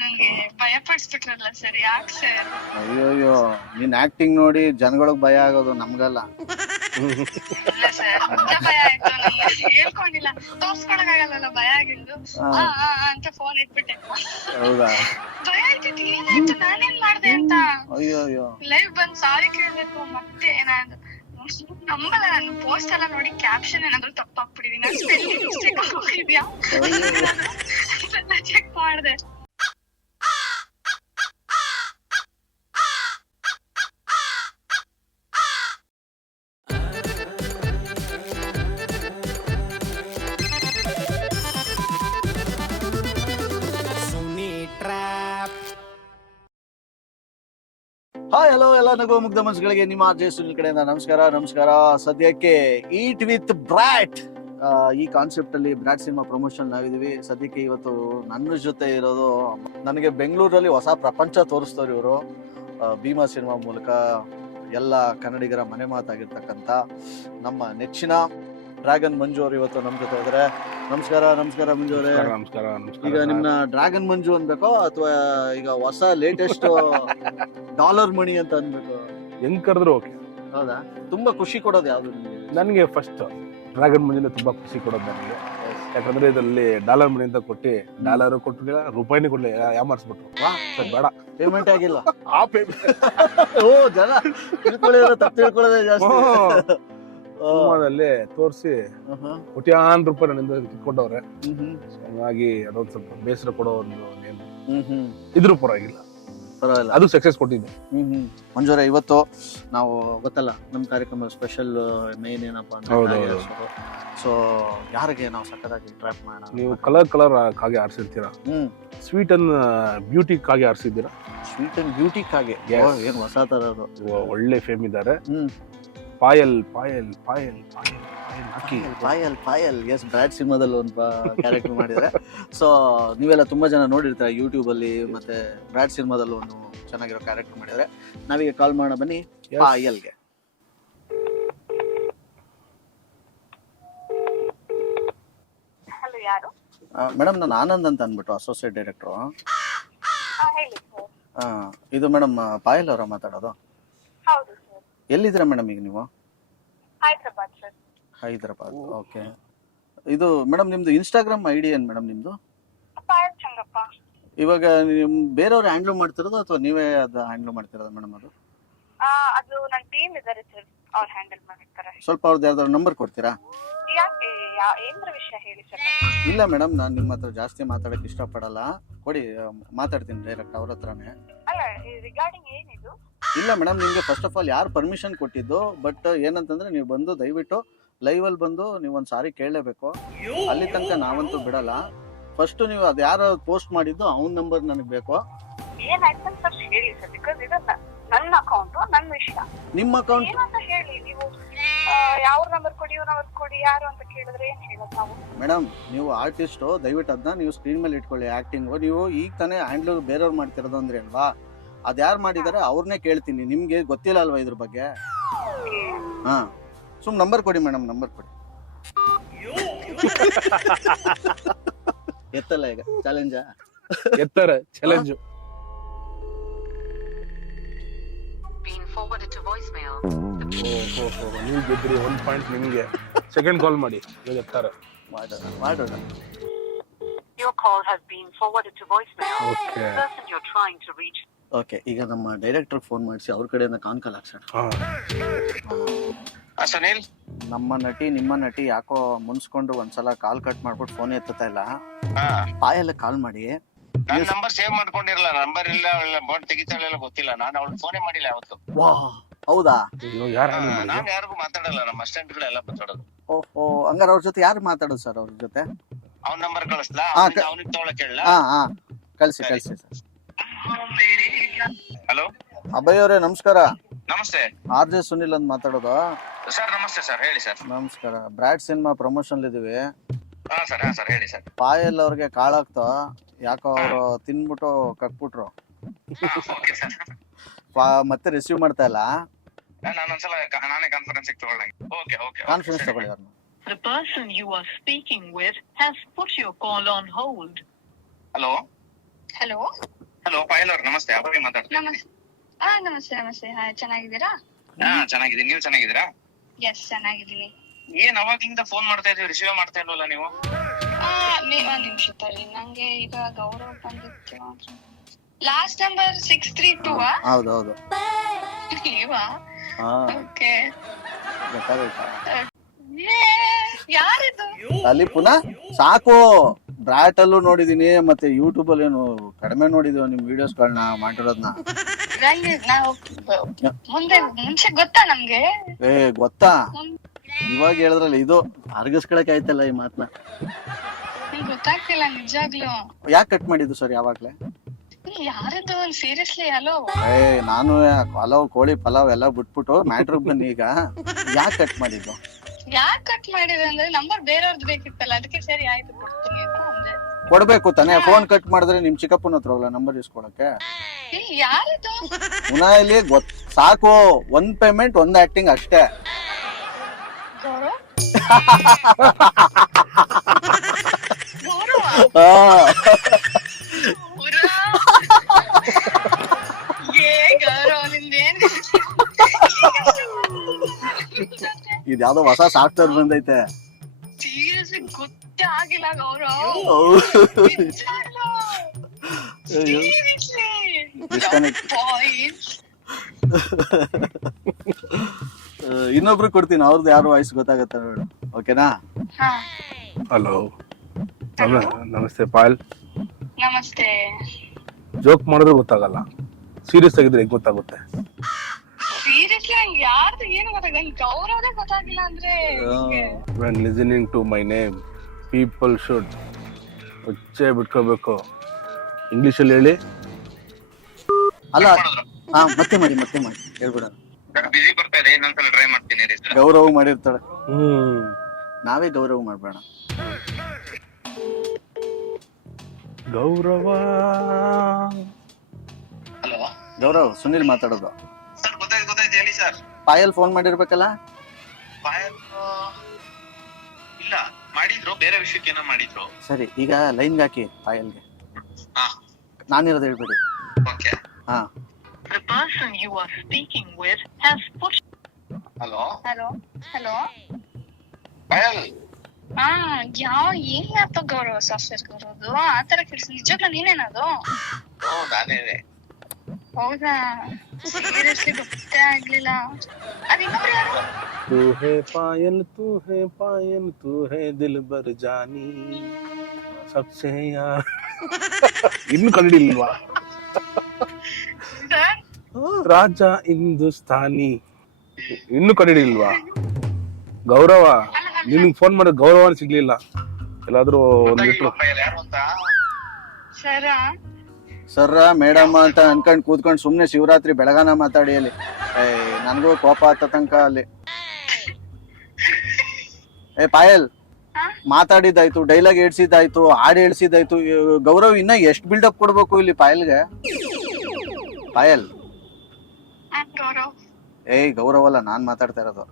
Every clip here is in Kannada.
ನಂಗೆ ಭಯ ಪಡಿಸ್ಬಿಟ್ರಲ್ಲ ಸರ್, ಯಾಕೆ ಸರ್? ಅಯ್ಯೋಯ್ಯೋ, ನೀನ್ ಆಕ್ಟಿಂಗ್ ನೋಡಿ ಜನಗಳಿಗೆ ಭಯ ಆಗೋದು, ನಮ್ಗಲ್ಲ. ಇಲ್ಲ ಸರ್, ನಿಜ ಭಯ ಆಯ್ತು ನಂಗೆ. ಹೇಳ್ಕೊಂಡಿಲ್ಲ, ತೋರ್ಸ್ಕೊಳಕ್ ಆಗಲ್ಲ ಭಯ ಆಗಿದ್ದು. ಅಂತ ಫೋನ್ ಇಟ್ಬಿಟ್ಟೆ. ಹೌದಾ? ಭಯ ಆಯ್ತಿತ್ತು, ಏನಾಯ್ತು, ನಾನೇನ್ ಮಾಡ್ದೆ ಅಂತ. ಅಯ್ಯೋಯ್ಯೋ, ಲೈವ್ ಬಂದ್ ಸಾರಿ ಕೇಳ್ಬೇಕು. ಮತ್ತೆ ಏನಾದ್ರು ನಂಬಲ್ಲ, ನಾನು ಪೋಸ್ಟ್ ಎಲ್ಲ ನೋಡಿ ಕ್ಯಾಪ್ಷನ್ ಏನಾದ್ರು ತಪ್ಪಾಗ್ಬಿಟ್ಟಿದೀನಿ, ಸ್ಪೆಲ್ಲಿಂಗ್ ಮಿಸ್ಟೇಕ್ ಹೋಗಿದ್ಯಾ ಅದೆಲ್ಲ ಚೆಕ್ ಮಾಡ್ದೆ. ಹಾಯ್ ಹಲೋ ಎಲ್ಲ ನಗು ಮುಗ್ಧ ಮನಸ್ಸುಗಳಿಗೆ ನಿಮ್ಮ ಆರ್ ಜೆ ಸುನಿಲ್ ಕಡೆಯಿಂದ ನಮಸ್ಕಾರ. ಸದ್ಯಕ್ಕೆ ಈಟ್ ವಿತ್ ಬ್ರಾಟ್ ಈ ಕಾನ್ಸೆಪ್ಟ್ ಅಲ್ಲಿ ಬ್ರಾಟ್ ಸಿನಿಮಾ ಪ್ರಮೋಷನ್ ನಾವಿದೀವಿ. ಸದ್ಯಕ್ಕೆ ಇವತ್ತು ನನ್ನ ಜೊತೆ ಇರೋದು, ನನಗೆ ಬೆಂಗಳೂರಲ್ಲಿ ಹೊಸ ಪ್ರಪಂಚ ತೋರಿಸ್ತವ್ರು ಇವರು. ಭೀಮಾ ಸಿನಿಮಾ ಮೂಲಕ ಎಲ್ಲ ಕನ್ನಡಿಗರ ಮನೆ ಮಾತಾಗಿರ್ತಕ್ಕಂಥ ನಮ್ಮ ನೆಚ್ಚಿನ ಡ್ರ್ಯಾಗನ್ ಮಂಜು ಅವರು ಇವತ್ತು ನಮ್ಮ ಜೊತೆ ಇದ್ದಾರೆ. ನಮಸ್ಕಾರ ಮಂಜು ಅವರೇ. ಈಗ ನಿಮ್ನ ಡ್ರ್ಯಾಗನ್ ಮಂಜು ಅನ್ಬೇಕೋ ಅಥವಾ ಈಗ ಹೊಸ ಲೇಟೆಸ್ಟ್ ಡಾಲರ್ ಮಣಿ ಅಂತ ಅನ್ಬೇಕು? ಹೆಂಗ್ ಕರೆದ್ರು ಓಕೆ. ಹೌದಾ? ತುಂಬಾ ಖುಷಿ ಕೊಡೋದು ಯಾವ್ದು ನಿಮ್ಗೆ? ನನಗೆ ಫಸ್ಟ್ ಡ್ರ್ಯಾಗನ್ ಮಣಿಯಿಂದ ತುಂಬಾ ಖುಷಿ ಕೊಡೋದು ನನಗೆ. ಯಾಕಂದ್ರೆ ಇದರಲ್ಲಿ ಡಾಲರ್ ಮಣಿ ಅಂತ ಕೊಟ್ಟು ಡಾಲರ್ ಕೊಟ್ಟಿಲ್ಲ, ರೂಪಾಯಿನೇ ಕೊಡ್ಲಿ, ಯಾಮಾರಿಸ್ಬಿಟ್ರು. ಬೇಡ, ಪೇಮೆಂಟ್ ಆಗಿಲ್ಲ. ಆ ಪೇಮೆಂಟ್ ಓ, ಜನ ತಪ್ಪು ತಿಳ್ಕೊಳ್ಳೋದೇ ಜಾಸ್ತಿ. ಸಿನಿಮಾದಲ್ಲಿ ತೋರಿಸಿ ಕೋಟ್ಯಾನ್ ರೂಪಾಯಿ ನನ್ನಿಂದ ಕಿತ್ಕೊಂಡವ್ರೆ. ಹಾಗಾಗಿ ಅದೊಂದು ಸ್ವಲ್ಪ ಬೇಸರ ಕೊಡೋ ಒಂದು ಇದ್ರೂ ಪರವಾಗಿಲ್ಲ, ಅದು ಸಕ್ಸಸ್ ಕೊಟ್ಟಿದ್ದೆ. ಮಂಜೂರ, ಇವತ್ತು ನಾವು ಗೊತ್ತಲ್ಲ ನಮ್ಮ ಕಾರ್ಯಕ್ರಮ ಸ್ಪೆಷಲ್ ಮೇನ್ ಏನಪ್ಪಾ ಅಂದ್ರೆ, ಸೊ ಯಾರಿಗೆ ನಾವು ಸಕ್ಕದಾಗಿ ಟ್ರ್ಯಾಪ್ ಮಾಡೋಣ. ನೀವು ಕಲರ್ ಕಾಗೆ ಆರಿಸಿರ್ತೀರಾ, ಸ್ವೀಟ್ ಅಂಡ್ ಬ್ಯೂಟಿ ಕಾಗೆ ಆರಿಸಿದ್ದೀರಾ? ಸ್ವೀಟ್ ಅಂಡ್ ಬ್ಯೂಟಿ ಕಾಗೆ ಏನು ಹೊಸ ತರದು, ಒಳ್ಳೆ ಫೇಮ್ ಇದ್ದಾರೆ. ಪಾಯಲ್ ಎಸ್, ಬ್ರಾಡ್ ಸಿನಿಮಾದಲ್ಲಿ ಒಂದು ಕ್ಯಾರೆಕ್ಟರ್ ಮಾಡಿದ್ದಾರೆ. ಸೊ ನೀವೆಲ್ಲ ತುಂಬಾ ಜನ ನೋಡಿರ್ತಾರೆ ಯೂಟ್ಯೂಬ್ ಅಲ್ಲಿ, ಮತ್ತೆ ಬ್ರಾಡ್ ಸಿನಿಮಾದಲ್ಲಿ ಒಂದು ಚೆನ್ನಾಗಿರೋ ಕ್ಯಾರೆಕ್ಟರ್ ಮಾಡಿದ್ದಾರೆ. ನಾವೀಗ ಕಾಲ್ ಮಾಡೋಣ, ಬನ್ನಿ ಪಾಯಲ್ಗೆ. ಮೇಡಮ್, ನಾನು ಆನಂದ್ ಅಂತ ಅಂದ್ಬಿಟ್ಟು ಅಸೋಸಿಯೇಟ್ ಡೈರೆಕ್ಟ್ರು. ಇದು ಮೇಡಮ್ ಪಾಯಲ್ ಅವರ ಮಾತಾಡೋದು? ಎಲ್ಲಿದ್ದೀರಾ ಮೇಡಮ್ ಈಗ ನೀವು? ಹೈದರಾಬಾದ್. ಓಕೆ. ಇದು ಮೇಡಮ್ ನಿಮ್ದು ಇನ್ಸ್ಟಾಗ್ರಾಮ್ ಐಡಿ ಏನ್ ಮೇಡಮ್ ನಿಮ್ದು? ಇವಾಗ ನಿಮ್ ಬೇರೆಯವ್ರು ಹ್ಯಾಂಡ್ಲ್ ಮಾಡ್ತಿರೋದು ಅಥವಾ ನೀವೇ ಅದು ಹ್ಯಾಂಡ್ಲ್ ಮಾಡ್ತಿರೋದು ಮೇಡಮ್? ಅದು ನನ್ನ ಟೀಮ್ ಇದ್ದಾರೆ ಸರ್, ಅವ್ರು ಹ್ಯಾಂಡಲ್ ಮಾಡ್ತಾರೆ. ಸ್ವಲ್ಪ ಅವ್ರದ್ದು ಯಾವ್ದಾದ್ರು ನಂಬರ್ ಕೊಡ್ತೀರಾ? ಏನ್ರ ವಿಷಯ ಹೇಳಿ ಸರ್. ಇಲ್ಲ ಮೇಡಮ್, ನಾನು ನಿಮ್ಮ ಹತ್ರ ಜಾಸ್ತಿ ಮಾತಾಡಕ್ ಇಷ್ಟಪಡಲ್ಲ, ಕೊಡಿ, ಮಾತಾಡ್ತೀನಿ ಡೈರೆಕ್ಟ್ ಅವ್ರ ಹತ್ರನೇ. ಅಲ್ಲ, ರಿಗಾರ್ಡಿಂಗ್ ಏನಿದು? ಇಲ್ಲ ಮೇಡಮ್, ನಿಮ್ಗೆ ಫಸ್ಟ್ ಆಫ್ ಆಲ್ ಯಾರು ಪರ್ಮಿಷನ್ ಕೊಟ್ಟಿದ್ದು? ಬಟ್ ಏನಂತಂದ್ರೆ, ನೀವು ಬಂದು ದಯವಿಟ್ಟು ಲೈವ್ ಅಲ್ಲಿ ಬಂದು ನೀವು ಒಂದ್ ಸಾರಿ ಕೇಳಲೇಬೇಕು. ಅಲ್ಲಿ ತನಕ ನಾವಂತೂ ಬಿಡಲ್ಲ. ಫಸ್ಟ್ ನೀವು ಅದ್ ಯಾರು ಪೋಸ್ಟ್ ಮಾಡಿದ್ದು ಅವನ ನಂಬರ್ ನನಗೆ ಬೇಕು. ಏನಾಯ್ತು ಅಂತ ಹೇಳಿ ಸರ್, ಬಿಕಾಸ್ ಇದು ನನ್ನ ಅಕೌಂಟ್, ನನ್ನ ವಿಷಯ. ನಿಮ್ಮ ಅಕೌಂಟ್ ಏನಂತ ಹೇಳಿ ನೀವು, ಯಾವ ನಂಬರ್ ಕೊಡಿ, ಇವ್ರ ನಂಬರ್ ಕೊಡಿ, ಯಾರು ಅಂತ ಕೇಳಿದ್ರೆ ಏನ್ ಹೇಳೋದು ನಾವು? ಮೇಡಮ್, ನೀವು ಆರ್ಟಿಸ್ಟ್, ದಯವಿಟ್ಟು ಅದನ್ನ ನೀವು ಸ್ಕ್ರೀನ್ ಮೇಲೆ ಇಟ್ಕೊಳ್ಳಿ. ಆಕ್ಟಿಂಗ್ ನೀವು ಈಗ ತಾನೇ ಹ್ಯಾಂಡ್ಲ್ ಬೇರೆಯವ್ರು ಮಾಡ್ತಿರೋದು ಅಂದ್ರೆ ಅಲ್ವಾ, ಅದ್ಯಾರು ಮಾಡಿದಾರೆ ಅವ್ರನ್ನೇ ಕೇಳ್ತೀನಿ. ನಿಮ್ಗೆ ಗೊತ್ತಿಲ್ಲ ಅಲ್ವಾ ಇದ್ರ ಬಗ್ಗೆ? ಹಾ, ಸುಮ್ ನಂಬರ್ ಕೊಡಿ ಮೇಡಮ್, ನಂಬರ್ ಕೊಡಿ. ಎತ್ತಲ್ಲ ಈಗ ಚಾಲೆಂಜ, ಎತ್ತರ ಚಾಲೆಂಜ್. ನೀವು ಗೆದ್ರಿ, 1 ಪಾಯಿಂಟ್ ನಿಮ್ಗೆ. ಸೆಕೆಂಡ್ ಕಾಲ್ ಮಾಡಿ, ಎತ್ತಾರೆ ಮಾಡೋಣ. ಓಕೆ, ಈಗ ನಮ್ಮ ಡೈರೆಕ್ಟರ್ ಫೋನ್ ಮಾಡಿಸಿ ಅವ್ರ ಕಡೆಯಿಂದ ಕಾನ್ ಕಾಲ್ ಹಾಕ್ಸೋಣ. ಸುನಿಲ್, ನಮ್ಮ ನಟಿ ನಿಮ್ಮ ನಟಿ ಯಾಕೋ ಮುನ್ಸ್ಕೊಂಡು ಒಂದ್ಸಲ ಕಾಲ್ ಕಟ್ ಮಾಡ್ಬಿಟ್ಟು ಫೋನ್ ಎತ್ತುತ್ತಾ ಇಲ್ಲ. ಪಾಯಲ್ಲ ಕಾಲ್ ಮಾಡಿ. ನನ್ನ ನಂಬರ್ ಸೇವ್ ಮಾಡ್ಕೊಂಡಿರಲ್ಲ, ನಂಬರ್ ಇಲ್ಲ, ಬೋರ್ಡ್ ತೆಗಿತಾಳೆಲ್ಲ ಗೊತ್ತಿಲ್ಲ. ನಾನು ಅವಳು ಫೋನೇ ಮಾಡಿಲ್ಲ ಯಾವತ್ತು. ಹೌದಾ? ನಾನು ಯಾರಿಗೂ ಮಾತಾಡಲ್ಲ, ನಮ್ಮ ಅಸಿಸ್ಟೆಂಟ್ ಗಳೆಲ್ಲ ಮಾತಾಡೋದು. ಓಹೋ, ಹಂಗಾರ ಅವ್ರ ಜೊತೆ ಯಾರು ಮಾತಾಡೋದು ಸರ್? ಅವ್ರ ಜೊತೆ ಅವ್ನ ನಂಬರ್ ಕಳಿಸ್ಲಾ? ಅವನಿಗೆ ತಗೊಳಕ್ ಹೇಳ? ಕಳ್ಸಿ ಸರ್. ಹಲೋ ಅಭಯ್ ಅವರೇ, ನಮಸ್ಕಾರ. ನಮಸ್ತೆ. ಆರ್ ಜೆ ಸುನಿಲ್ ಅಂತ ಮಾತಾಡೋದು ಸರ್. ನಮಸ್ತೆ ಸರ್, ಹೇಳಿ ಸರ್. ನಮಸ್ಕಾರ. ಬ್ರಾಡ್ ಸಿನಿಮಾ ಪ್ರಮೋಷನ್ ಇದೀವಿ. ಹಾ ಸರ್, ಹೇಳಿ ಸರ್. ಪಾಯಲ್ ಅವ್ರಿಗೆ ಕಾಳಾಗ್ತ, ಯಾಕೋ ಅವರು ತಿನ್ಬಿಟ್ಟು ಕಟ್ಬಿಟ್ರು. ಮತ್ತೆ ರಿಸೀವ್ ಮಾಡ್ತಾ ಇಲ್ಲ. ನಾನೊಂದ್ಸಲ ನಾನೇ ಕಾನ್ಫರೆನ್ಸ್ ತಗೊಳ್ಳಿ. ಕಾನ್ಫರೆನ್ಸ್ ತಗೊಳ್ಳಿ ಅವ್ರನ್ನ. The person you are speaking with has put your call on hold. Hello hello hello Payal ಅವ್ರ ನಮಸ್ತೆ. ಅಭಯ್ ಮಾತಾಡ್ತೀನಿ. ನಮಸ್ತೆ. ಹಾಯ್, ಚೆನ್ನಾಗಿದ್ದೀರಾ? ಹಾ ಚೆನ್ನಾಗಿದ್ದೀನಿ, ನೀವು ಚೆನ್ನಾಗಿದ್ದೀರಾ? ಎಸ್, ಚೆನ್ನಾಗಿದ್ದೀನಿ. ಏನ್ ಅವಾಗ್ಲಿಂದ ಫೋನ್ ಮಾಡ್ತಾ ಇದೀವಿ, ರಿಸೀವ್ ಮಾಡ್ತಾ ಇಲ್ವಲ್ಲ ನೀವು? ಒಂದ್ ನಿಮಿಷ ತಡಿ, ನಂಗೆ ಈಗ ಗೌರವ್ ಬಂದಿತ್ತು. ಲಾಸ್ಟ್ ನಂಬರ್ 632 ಹೌದೌದು. ಇವಾ? ಹಾ, ಓಕೆ. ಗೊತ್ತಾಗೋಯ್ತಾ? ಯಾರಿದು? ಅಲ್ಲಿ ಪುನಃ ಸಾಕು. ಬ್ರಾಟ್ ಅಲ್ಲೂ ನೋಡಿದೀನಿ, ಮತ್ತೆ ಯೂಟ್ಯೂಬ್ ಅಲ್ಲಿ ಏನು ಕಡಿಮೆ ನೋಡಿದೀವಿ ನಿಮ್ ವಿಡಿಯೋಸ್ಗಳನ್ನ ಮಾಡಿರೋದ್ನ. ನಂಗೆ ನಾವು ಮುಂಚೆ ಗೊತ್ತಾ ನಮ್ಗೆ? ಗೊತ್ತಾ? ಇವಾಗ ಹೇಳಿದ್ರಲ್ಲ, ಇದು ಅರ್ಗಿಸ್ಕೊಳಕ್ ಆಯ್ತಲ್ಲ ಈ ಮಾತನ್ನ. ನಂಗೆ ಗೊತ್ತಾಗ್ತಿಲ್ಲ ನಿಜಾಗ್ಲು. ಯಾಕೆ ಕಟ್ ಮಾಡಿದ್ದು ಸರ್ ಯಾವಾಗ್ಲೇ? ಯಾರದು? Seriously hello? ನಾನು ಪಲಾವ್, ಕೋಳಿ ಪಲಾವ್ ಎಲ್ಲ ಬಿಟ್ಬಿಟ್ಟು ಮ್ಯಾಟ್ರಿಗೆ ಬನ್ನಿ. ಈಗ ಯಾಕೆ ಕಟ್ ಮಾಡಿದ್ದು? ಯಾಕೆ ಕಟ್ ಮಾಡಿದೆ ಅಂದ್ರೆ ನಂಬರ್ ಬೇರೆಯವ್ರದ್ದು ಬೇಕಿತ್ತಲ್ಲ, ಅದಕ್ಕೆ ಸರಿ ಆಯ್ತು ಕೊಡ್ತೀನಿ ಅಂತ ಅಂದೆ. ಕೊಡ್ಬೇಕು ತಾನೇ. ಫೋನ್ ಕಟ್ ಮಾಡಿದ್ರೆ ನಿಮ್ ಚಿಕ್ಕಪ್ಪನ ಹತ್ರ ಹೋಗಲ್ಲ ನಂಬರ್ ಇಸ್ಕೊಳಕ್ಕೆ. ಯಾರಿದು? ಪುನಃ ಇಲ್ಲಿ ಸಾಕು. ಒಂದ್ ಪೇಮೆಂಟ್, ಒಂದ್ ಆಕ್ಟಿಂಗ್ ಅಷ್ಟೇ. ಗೌರವ್? ಗೌರವ್ ನಿಮ್ದೇನ್? ಇದ್ಯಾವ್ದೋ ಹೊಸ ಸಾಫ್ಟ್ವೇರ್ ಬಂದೈತೆ. ಸೀರಿಯಸ್ಲಿ ಗೊತ್ತೇ ಆಗಿಲ್ಲ ಗೌರವ್. ಇನ್ನೊಬ್ರು ಕೊಡ್ತೀನಿ, ಅವ್ರದ್ದು ಯಾರು ವಾಯ್ಸ್ ಗೊತ್ತಾಗತ್ತ ನೋಡು. ಓಕೆನಾ? ಹಲೋ, ನಮಸ್ತೆ ಪಾಯಲ್. ನಮಸ್ತೆ. ಜೋಕ್ ಮಾಡಿದ್ರೆ ಗೊತ್ತಾಗಲ್ಲ, ಸೀರಿಯಸ್ ಆಗಿದ್ರೆ ಹೇಗೆ ಗೊತ್ತಾಗುತ್ತೆ? ಸೀರಿಯಸ್ಲಿ ನಂಗೆ ಯಾರ್ದು ಏನು ಗೊತ್ತಾಗಲ್ಲ, ಗೌರವದೇ ಗೊತ್ತಾಗಿಲ್ಲ ಅಂದ್ರೆ when listening to my name people should ಒಚ್ಚೆ ಬಿಟ್ಕೋಬೇಕು. ಇಂಗ್ಲಿಷ್ ಅಲ್ಲಿ ಹೇಳಿ. ಅಲ್ಲ, ಮತ್ತೆ ಮಾಡಿ ಹೇಳ್ಬಿಡ. ಬಿಸಿ ಬರ್ತಾ ಇದೆ, ಇನ್ನೊಂದ್ಸಲ ಟ್ರೈ ಮಾಡ್ತೀನಿ. ಗೌರವ್ ಮಾಡಿರ್ತಾಳೆ, ನಾವೇ ಗೌರವ್ ಮಾಡ್ಬೇಡ. ಗೌರವ. ಹಲೋ ಗೌರವ್, ಸುನಿಲ್ ಮಾತಾಡೋದು. ಸರ್ ಗೊತ್ತಾಯ್ತು ಹೇಳಿ ಸರ್. ಪಾಯಲ್ ಫೋನ್ ಮಾಡಿರ್ಬೇಕಲ್ಲ? ಪಾಯಲ್ ಇಲ್ಲ, ಮಾಡಿದ್ರು, ಬೇರೆ ವಿಷಯಕ್ಕೆ ಏನೋ ಮಾಡಿದ್ರು. ಸರಿ, ಈಗ ಲೈನ್ಗೆ ಹಾಕಿ ಪಾಯಲ್ಗೆ. ಹಾ, ನಾನಿರೋದು ಹೇಳ್ಬಿಡಿ. ಓಕೆ. ಹಾ. The person you are speaking with has pushed. Hello hello. Payal. ಏನ್ ಲ್ಯಾಪ್ಟಾಪ್ ಗೌರವ್ ಸಾಫ್ಟ್ವೇರ್ ಬರೋದು ಆತರ ಕೆಲ್ಸ? ನಿಜವಾಗ್ಲೂ ನೀನೇನದು? ನಾನೇನೆ. ಹೌದಾ? ಸೀರಿಯಸ್ಲಿ ಗೊತ್ತೇ ಆಗ್ಲಿಲ್ಲ. ಅದ್ ಇನ್ನೊಬ್ರು ಯಾರು? तू है पायल तू है दिलबर जानी सबसे यार. ಇನ್ನು ಕಂಡಿಲ್ವಾ? ರಾಜ ಹಿಂದೂಸ್ತಾನಿ ಇನ್ನು ಕಂಡಿಲ್ವಾ? ಗೌರವ, ನಿನ್ಗೆ ಫೋನ್ ಮಾಡಿದ ಗೌರವ ಸಿಗ್ಲಿಲ್ಲ. ಎಲ್ಲಾದ್ರೂ ಒಂದ್ ಲೀಟ್ರು ಯಾರು ಅಂತ? ಸರ ಮೇಡಮ್ ಅಂತ ಅನ್ಕೊಂಡ್ ಕೂತ್ಕೊಂಡ್ ಸುಮ್ನೆ ಶಿವರಾತ್ರಿ ಬೆಳಗಾನ ಮಾತಾಡಿ ಅಲ್ಲಿ. ನನ್ಗೂ ಕೋಪ ಆತ ತನಕ ಅಲ್ಲಿ. ಪಾಯಲ್, ಮಾತಾಡಿದ್ದಾಯ್ತು, ಡೈಲಾಗ್ ಹೇಳ್ಸಿದ್ದಾಯ್ತು, ಹಾಡು ಹೇಳ್ಸಿದ್ದಾಯ್ತು. ಗೌರವ್ ಇನ್ನ ಎಷ್ಟ್ ಬಿಲ್ಡಪ್ ಕೊಡ್ಬೇಕು ಇಲ್ಲಿ ಪಾಯಲ್ಗೆ? ಪಾಯಲ್, ಗೌರವ್. ಗೌರವ್ ಅಲ್ಲ, ನಾನ್ ಮಾತಾಡ್ತಾ ಇರೋದು.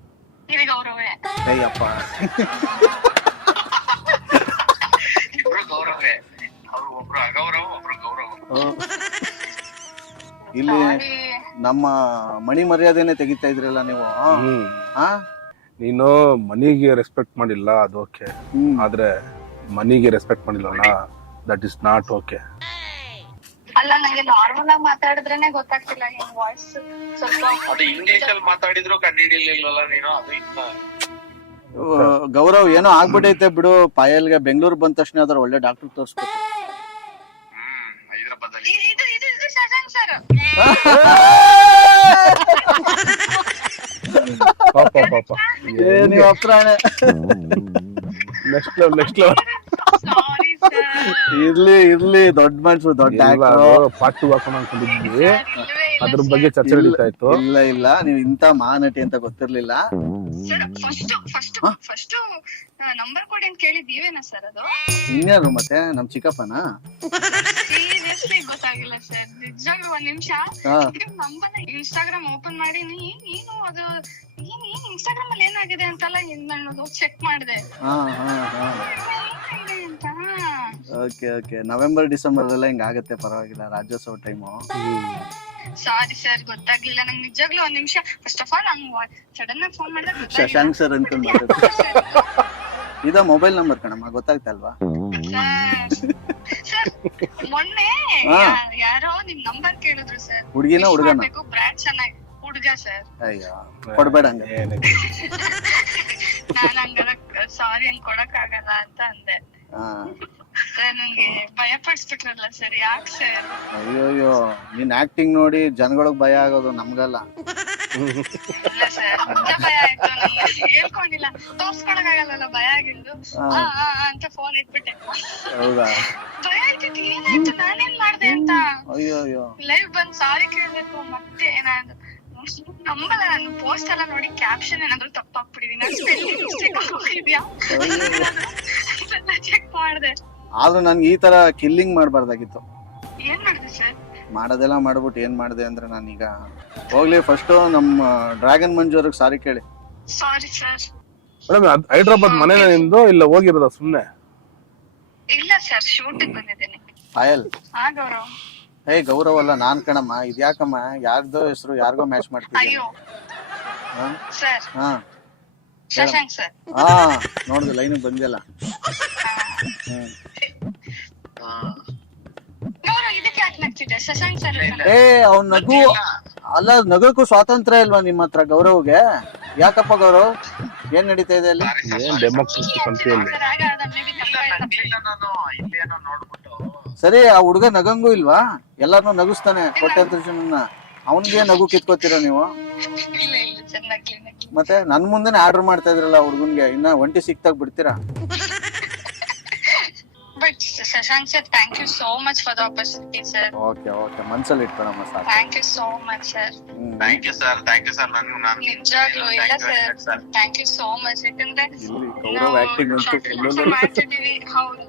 ಗೌರವೇ. ಅಪ್ಪ, ಇಬ್ರು ಗೌರವೇ. ಅವ್ರು ಒಬ್ರು ಅಗೌರವ, ಒಬ್ರು ಗೌರವ. ಇಲ್ಲಿ ನಮ್ಮ ಮಣಿ ಮರ್ಯಾದೆನೆ ತೆಗಿತಾ ಇದ್ರಲ್ಲ ನೀವು. ನೀನು ಮನಿಗೆ ರೆಸ್ಪೆಕ್ಟ್ ಮಾಡಿಲ್ಲ, ಅದು ಓಕೆ. ಆದ್ರೆ ಮನಿಗೆ ರೆಸ್ಪೆಕ್ಟ್ ಮಾಡಿಲ್ಲ, ದಟ್ ಇಸ್ ನಾಟ್ ಓಕೆ. ಅಲ್ಲ, ನಂಗೆ ನಾರ್ಮಲ್ ಆಗಿ ಮಾತಾಡಿದ್ರೇನೆ ಗೊತ್ತಾಗ್ತಿಲ್ಲ ನಿಮ್ ವಾಯ್ಸ್ ಸ್ವಲ್ಪ. ಅದು ಇಂಗ್ಲಿಷ್ ಅಲ್ಲಿ ಮಾತಾಡಿದ್ರು ಕಂಡಿಡಿಲಿಲ್ವಲ್ಲ ನೀನು? ಅದು ಇಲ್ಲ. ಗೌರವ್, ಏನೋ ಆಗ್ಬಿಟ್ಟೈತೆ ಬಿಡು. ಪಾಯಲ್ಗೆ ಬೆಂಗಳೂರು ಬಂದ ತಕ್ಷಣ ಅದ್ರ ಒಳ್ಳೆ ಡಾಕ್ಟರ್ ತೋರಿಸ್ಬೇಕು. ಹೈದರಾಬಾದಲ್ಲಿ ಇದು ಶಶಾಂಕ್ ಸರ್. ಪಾಪ ನೀವು ಅಪ್ರಾಣೆ. Next level. Sorry sir. ಇರ್ಲಿ ದೊಡ್ಡ ಮನ್ಸು, ದೊಡ್ಡ ಪಾಟು ಹಾಕೊಂಡು ಅನ್ಕೊಂಡಿದ್ವಿ, ಅದ್ರ ಬಗ್ಗೆ ಚರ್ಚೆ ನಡೀತಾ ಇತ್ತು. ಇಲ್ಲ, ನೀವು ಇಂತ ಮಹಾನಟಿ ಅಂತ ಗೊತ್ತಿರ್ಲಿಲ್ಲ. ಫಸ್ಟ್ ನಂಬರ್ ಕೊಡಿ ಅಂತ ಕೇಳಿದ್ ನೀವೇನಾ ಸರ್? ಅದು ಇನ್ಯಾರು ಮತ್ತೆ? ನಮ್ ಚಿಕ್ಕಪ್ಪನ? ಸೀರಿಯಸ್ಲಿ ಗೊತ್ತಾಗಿಲ್ಲ ಸರ್ ನಿಜವಾಗ್ಲೂ ಒಂದ್ ನಿಮಿಷ ಹಾ. ನಂಬಲ್ಲ. ಇನ್ಸ್ಟಾಗ್ರಾಮ್ ಓಪನ್ ಮಾಡಿ ಏನು ಅದು ಏನ್ ಇನ್ಸ್ಟಾಗ್ರಾಮ್ ಅಲ್ಲಿ ಏನಾಗಿದೆ ಅಂತಲ್ಲ ನಾನು ಚೆಕ್ ಮಾಡಿದೆ ಅಂತ. ಓಕೆ ಓಕೆ, ನವೆಂಬರ್ ಡಿಸೆಂಬರ್ ಎಲ್ಲ ಹಿಂಗ ಆಗತ್ತೆ, ಪರವಾಗಿಲ್ಲ, ರಾಜ್ಯೋತ್ಸವ ಟೈಮು. ಸಾರಿ ಸರ್, ಗೊತ್ತಾಗ್ಲಿಲ್ಲ ನಂಗೆ ನಿಜವಾಗ್ಲೂ. ಒಂದ್ ನಿಮಿಷ, ಫಸ್ಟ್ ಆಫ್ ಆಲ್ ನಂಗೆ ಸಡನ್ ಆಗಿ ಫೋನ್ ಮಾಡಿದ್ರೆ ಶಶಾಂಕ್ ಸರ್ ಅನ್ಕೊಂಡು ಇದ ಮೊಬೈಲ್ ನಂಬರ್ ಕಣಮ್ಮ, ಗೊತ್ತಾಗ್ತಾ ಅಲ್ವಾ? ಸರ್ ಮೊನ್ನೆ ಯಾರೋ ನಿಮ್ ನಂಬರ್ ಕೇಳಿದ್ರು ಸರ್. ಹುಡುಗಿನ ಹುಡುಗನ? ಬ್ರ್ಯಾಂಡ್ ಚೆನ್ನಾಗಿ ಹುಡುಗ ಸರ್. ಅಯ್ಯೋ ಕೊಡ್ಬೇಡ ಹಂಗ. ನಾನ್ ಹಂಗಾರ ಸಾರಿ ಹಂಗ್ ಕೊಡಕ್ ಆಗಲ್ಲ ಅಂತ ಅಂದೆ. ಸರ್ ನಂಗೆ ಭಯ ಪಡಿಸ್ಬಿಟ್ರಲ್ಲ ಸರ್, ಯಾಕೆ ಸರ್? ಅಯ್ಯೋಯ್ಯೋ, ನೀನ್ ಆಕ್ಟಿಂಗ್ ನೋಡಿ ಜನಗಳಿಗೆ ಭಯ ಆಗೋದು, ನಮ್ಗಲ್ಲ. ಇಲ್ಲ ಸರ್, ಭಯ ಆಯ್ತು ನಂಗೆ. ಹೇಳ್ಕೊಂಡಿಲ್ಲ, ತೋರ್ಸ್ಕೊಳಕ್ ಆಗಲ್ಲ, ಭಯ ಆಗಿದ್ದು ಅಂತ ಫೋನ್ ಇಟ್ಬಿಟ್ಟೆ. ಹೌದಾ? ಭಯ ಆಯ್ತಿತ್ತು, ಏನಾಯ್ತು ನಾನೇನ್ ಮಾಡ್ದೆ ಅಂತ. ಅಯ್ಯೋಯ್ಯೋ, ಲೈವ್ ಬಂದ್ ಸಾರಿ ಕೇಳ್ಬೇಕು. ಮತ್ತೆ ನಾನು ನಂಬಲ್ಲ, ನಾನು ಪೋಸ್ಟ್ ಎಲ್ಲ ನೋಡಿ ಕ್ಯಾಪ್ಷನ್ ಏನಾದ್ರು ತಪ್ಪಾಗ್ಬಿಟ್ಟಿದೀನಿ, ಸ್ಪೆಲ್ಲಿಂಗ್ ಮಿಸ್ಟೇಕ್ ಹೋಗಿದ್ಯಾ ಚೆಕ್ ಮಾಡ್ದೆ. ಆದ್ರೂ ನನ್ಗೆ ಈ ತರ ಕಿಲ್ಲಿಂಗ್ ಮಾಡ್ಬಾರ್ದಾಗಿತ್ತು. ಏನ್ ಮಾಡಿದೆ ಸರ್? ಮಾಡೋದೆಲ್ಲ ಮಾಡ್ಬಿಟ್ಟು ಏನ್ ಮಾಡಿದೆ ಅಂದ್ರೆ, ನಾನೀಗ ಹೋಗ್ಲಿ, ಫಸ್ಟ್ ನಮ್ಮ ಡ್ರ್ಯಾಗನ್ ಮಂಜು ಅವ್ರಿಗೆ ಸಾರಿ ಕೇಳಿ. Sorry sir. ಮೇಡಮ್, ಹೈದ್ರಾಬಾದ್ ಮನೇನ ನಿಮ್ದು ಇಲ್ಲ ಹೋಗಿರೋದ ಸುಮ್ನೆ? ಇಲ್ಲ ಸರ್, ಶೂಟಿಂಗ್ ಬಂದಿದ್ದೀನಿ. ಪಾಯಲ್? ಗೌರವ್. ಗೌರವ್ ಅಲ್ಲ, ನಾನ್ ಕಣಮ್ಮ. ಇದ್ಯಾಕಮ್ಮ ಯಾರ್ದೋ ಹೆಸರು ಯಾರಿಗೋ ಮ್ಯಾಚ್ ಮಾಡ್ತೀನಿ. ಅಯ್ಯೋ ಸರ್, ಹಾ ಶಶಾಂಕ್ ಸರ್. ನೋಡಿದ ಲೈನ್ ಬಂದಿಲ್ಲ. ಗೌರವ್ ಇದಕ್ಕೆ ಯಾಕೆ ನಗ್ತಿದ್ದೆ? ಶಶಾಂಕ್ ಸರ್ ಅವ್ನ್ ನಗು ಅಲ್ಲ, ನಗಕ್ಕೂ ಸ್ವಾತಂತ್ರ್ಯ ಇಲ್ವಾ ನಿಮ್ಮ ಹತ್ರ ಗೌರವ್ಗೆ? ಯಾಕಪ್ಪ ಗೌರವ್, ಏನ್ ನಡೀತಾ ಇದೆ ಅಲ್ಲಿ? ಏನ್ ಡೆಮೋಕ್ರಸಿ ಕಂಟ್ರಿ? ಸರಿ, ಆ ಹುಡುಗ ನಗಂಗೂ ಇಲ್ವಾ? ಎಲ್ಲಾರ್ನು ನಗಿಸ್ತಾನೆ ಕೋಟ್ಯಾಂತರ ಜನನ್ನ, ಅವನ್ಗೆ ನಗು ಕಿತ್ಕೋತೀರಾ ನೀವು? ಮತ್ತೆ ನನ್ ಮುಂದೆನೆ ಆರ್ಡರ್ ಮಾಡ್ತಾ ಇದ್ರಲ್ಲ ಹುಡುಗನ್ಗೆ, ಇನ್ನ ಒಂಟಿ ಸಿಕ್ತಾಗ ಬಿಡ್ತೀರಾ? But Shashank sir, thank you so much for the opportunity, sir. Okay, ಮನ್ಸಲ್ಲಿ ಇಟ್ಕೊಳಮ್ಮ ಸಾಕು. Thank you so much, sir. Thank you sir. ನಿಜವಾಗ್ಲೂ ಇಲ್ಲ sir, thank you so much. ಯಾಕಂದ್ರೆ ಗೌರವ್ ಆಕ್ಟಿಂಗ್ ಅಂತೂ ಮಾಡ್ತಿದೀವಿ. ಹೌದು,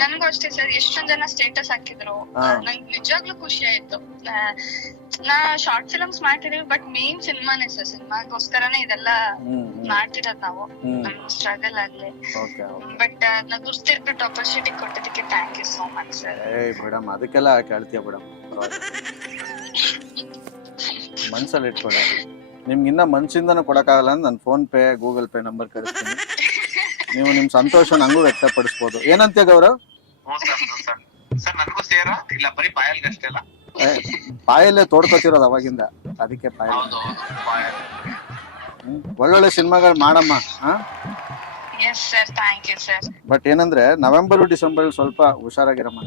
ನನಗೂ ಅಷ್ಟೇ ಸರ್. ಎಷ್ಟೊಂದ್ ಜನ ಸ್ಟೇಟಸ್ ಹಾಕಿದ್ರು, ನಂಗೆ ನಿಜವಾಗ್ಲೂ ಖುಷಿ ಆಯ್ತು. ನಾ ಶಾರ್ಟ್ ಫಿಲ್ಮ್ಸ್ ಮಾಡ್ತಿದೀವಿ, ಬಟ್ ಮೇನ್ ಸಿನಿಮಾನೇ ಸರ್. ಸಿನಿಮಾಗೋಸ್ಕರನೇ ಇದೆಲ್ಲ ಮಾಡ್ತಿರೋದ್ ನಾವು, ನಮ್ ಸ್ಟ್ರಗಲ್ ಆಗ್ಲಿ. ಬಟ್ ನಾ ಗುರ್ತಿರ್ಬಿಟ್ಟು ಆಪರ್ಚುನಿಟಿ ಕೊಟ್ಟಿದ್ದಕ್ಕೆ thank you so much sir. Madam, ಅದಕ್ಕೆಲ್ಲ ಕೇಳ್ತೀಯ ಮೇಡಮ್, ಮನ್ಸಲ್ಲಿ ಇಟ್ಕೊಳ್ಳಿ. ನಿಮ್ಗೆ ಇನ್ನ ಮನ್ಸಿಂದನೂ ಕೊಡಕ್ಕಾಗಲ್ಲ ಅಂದ್ರೆ ನಾನು phone pay Google pay number ಕಳಿಸ್ತೀನಿ. ನೀವು ನಿಮ್ ಸಂತೋಷ ನಂಗೂ ವ್ಯಕ್ತಪಡಿಸ್ಬೋದು. ಏನಂತೀಯ ಗೌರವ್? ಸರ್ ನನಗೂ ಸೇರಾ ಇಲ್ಲ, ಬರೀ ಪಾಯಲ್ಗೆ ಅಷ್ಟೇ ಅಲ್ಲ? ಪಾಯಲ್ಲೇ ತೋಡ್ಕೊತಿರೋದು ಅವಾಗಿಂದ, ಅದಕ್ಕೆ ಪಾಯಲ್. ಒಳ್ಳೊಳ್ಳೆ ಸಿನಿಮಾಗಳು ಮಾಡಮ್ಮ. ಬಟ್ ಏನಂದ್ರೆ ನವೆಂಬರ್ ಡಿಸೆಂಬರ್ ಸ್ವಲ್ಪ ಹುಷಾರಾಗಿರಮ್ಮ.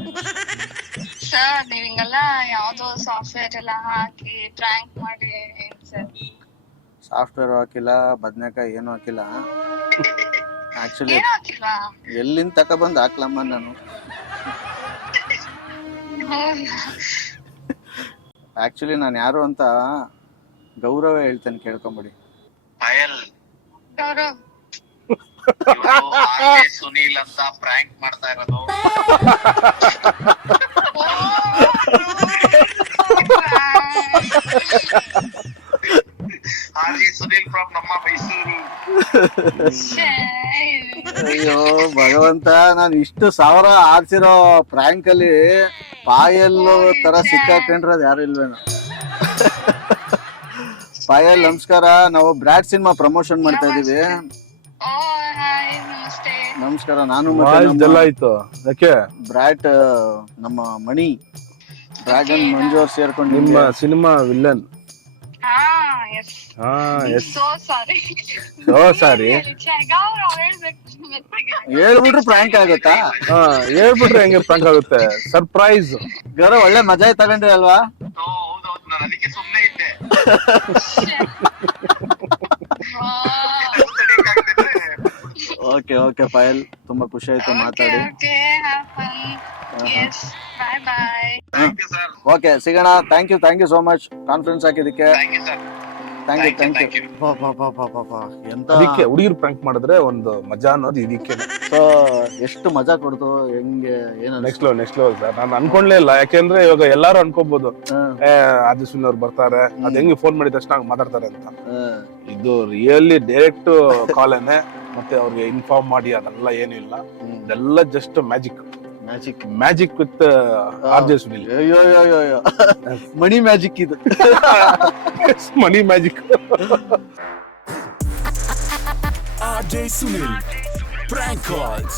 ಸರ್ ನೀವ್ ಹಿಂಗೆಲ್ಲ ಯಾವ್ದೋ ಸಾಫ್ಟ್ವೇರ್ ಎಲ್ಲ ಹಾಕಿ ಪ್ರ್ಯಾಂಕ್ ಮಾಡಿ ಸರ್? ಸಾಫ್ಟ್ವೇರ್ ಹಾಕಿಲ್ಲ, ಬದ್ನೆಕಾಯಿ ಏನು ಹಾಕಿಲ್ಲ. ಆಕ್ಚುಲಿ ಎಲ್ಲಿಂದ ತಕೊಬಂದ್ ಹಾಕ್ಲಮ್ಮ ನಾನು. ಆಕ್ಚುಲಿ ನಾನು ಯಾರು ಅಂತ ಗೌರವ ಹೇಳ್ತೇನೆ, ಕೇಳ್ಕೊಂಬಿಡಿ. ಪಾಯಲ್, ಗೌರವ್ ಸುನೀಲ್ ಅಂತ ಪ್ರ್ಯಾಂಕ್ ಮಾಡ್ತಾ ಇರೋದು. ಸುನೀಲ್ ಫ್ರಮ್ ನಮ್ಮ ಮೈಸೂರು. ಅಯ್ಯೋ ಭಗವಂತ, ನಾನು ಇಷ್ಟು ಸಾವಿರ ಆಡ್ಸಿರೋ ಪ್ರ್ಯಾಂಕ್ ಅಲ್ಲಿ ಪಾಯಲ್ ತರ ಸಿಕ್ಕಾಕೊಂಡ್ರದ್ ಯಾರು ಇಲ್ವೇನೋ. ಪಾಯಲ್ ನಮಸ್ಕಾರ, ನಾವು ಬ್ರಾಟ್ ಸಿನಿಮಾ ಪ್ರಮೋಷನ್ ಮಾಡ್ತಾ ಇದೀವಿ. ನಮಸ್ಕಾರ. ನಾನು ಬ್ರಾಟ್ ನಮ್ಮ ಮಣಿ ಡ್ರ್ಯಾಗನ್ ಮಂಜು ಅವ್ರು ಸೇರ್ಕೊಂಡು ನಿಮ್ಮ ಸಿನಿಮಾ ವಿಲ್ಲನ್. ಹೇಳ್ಬಿಟ್ರೆ ಪ್ರ್ಯಾಂಕ್ ಆಗುತ್ತಾ? ಹೇಳ್ಬಿಟ್ರೆ ಹೆಂಗೆ ಪ್ರ್ಯಾಂಕ್ ಆಗುತ್ತೆ? ಸರ್ಪ್ರೈಸ್. ಗೌರವ್ ಒಳ್ಳೆ ಮಜಾ ತಗೊಂಡ್ರಿ ಅಲ್ವಾ? ಅದಕ್ಕೆ ಸುಮ್ಮನೆ ಇದ್ದೆ. ಓಕೆ ಪಾಯಲ್, ತುಂಬಾ ಖುಷಿ ಆಯ್ತು ಮಾತಾಡಿ. ಓಕೆ ಸಿಗೋಣ. Thank you so much conference ಹಾಕಿದಕ್ಕೆ. Thank you. ಎಂತ ಹುಡುಗಿರು ಪ್ರ್ಯಾಂಕ್ ಮಾಡಿದ್ರೆ ಒಂದು ಮಜಾ ಅನ್ನೋದು ಇದಕ್ಕೆ. ಸೊ ಎಷ್ಟು ಮಜಾ ಕೊಡ್ತು, ಹೆಂಗೆ ಏನು ನೆಕ್ಸ್ಟ್ ಲೆವೆಲ್ ಸರ್. ನಾನು ಅನ್ಕೊಂಡ್ಲೇ ಇಲ್ಲ, ಯಾಕೆಂದ್ರೆ ಇವಾಗ ಎಲ್ಲಾರು ಅನ್ಕೋಬಹುದು ಅರ್ಜುನ್ ಅವ್ರು ಬರ್ತಾರೆ, ಅದ್ ಹೆಂಗೆ ಫೋನ್ ಮಾಡಿದ ತಕ್ಷಣ ಮಾತಾಡ್ತಾರೆ ಅಂತ. ಇದು ರಿಯಲಿ ಡೈರೆಕ್ಟ್ ಕಾಲೇನೆ, ಮತ್ತೆ ಅವ್ರಿಗೆ ಇನ್ಫಾರ್ಮ್ ಮಾಡಿ ಅದೆಲ್ಲ ಏನು ಇಲ್ಲ. ಇದೆಲ್ಲ just magic with RJ Sunil. ಅಯ್ಯೋ ಮನಿ ಮ್ಯಾಜಿಕ್ ಇದು. ಮನಿ magic. RJ Sunil, prank calls.